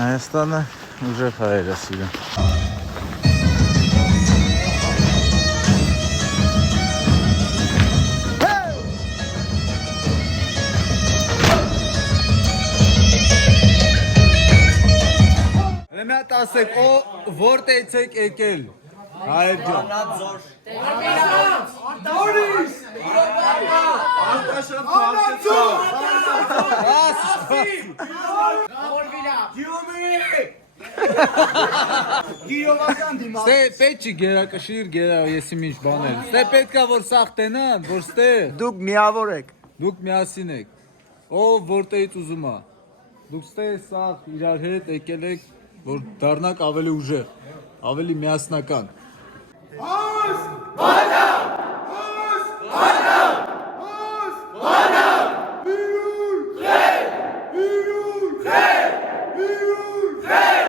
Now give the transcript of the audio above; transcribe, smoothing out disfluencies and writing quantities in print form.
Հայաստանը ուժեղ հայեր է սիրում։ Հեմյատ ասեք, որտեղից եք եկել, հայեր ջան։ Դորիս! Ստե պետք չի գերակշիռ գերա եսի ինչ բաներ։ Ստե պետքա որ սաղ տենան, որ ստեղ։ Դուք միավոր եք։ Դուք միասին եք։ Ով որտեղից ուզում է։ Դուք ստեղ սաղ իրար հետ եկել եք, որ դառնաք ավելի ուժեղ, ավելի միասնական։ Այս